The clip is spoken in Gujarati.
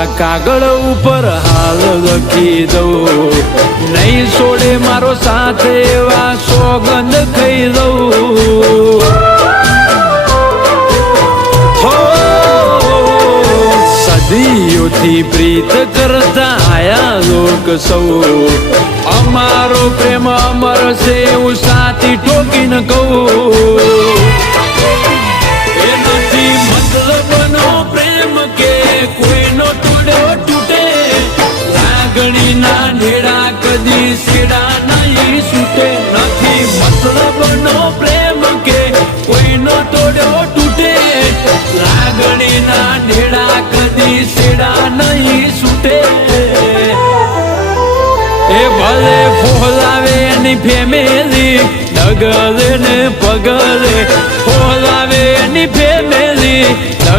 આ કાગળ ઉપર હાલ લખી દઉં, નહીં છોડે મારો સાથ એવા સોગંદ ખાઈ દઉં. સદીઓથી પ્રીત કરતા આયા લોક સૌ, અમારો પ્રેમ અમર છે એવું સાથી ઠોકીને કહું. એ નથી મતલબનો પ્રેમ કે કોઈનો તૂટ્યો તૂટે, લાગણીના નેડા કદી સેડા નહીં છૂટે. નથી મતલબનો પ્રેમ કે કોઈનો તોડ્યો તૂટે, લાગણીના નેડા કદી સેડા નહીં છૂટે. એ ભલે ફોલાવે એની ફેમિલી, ડગલે ને પગલે ફોલાવે એની ફેમિલી.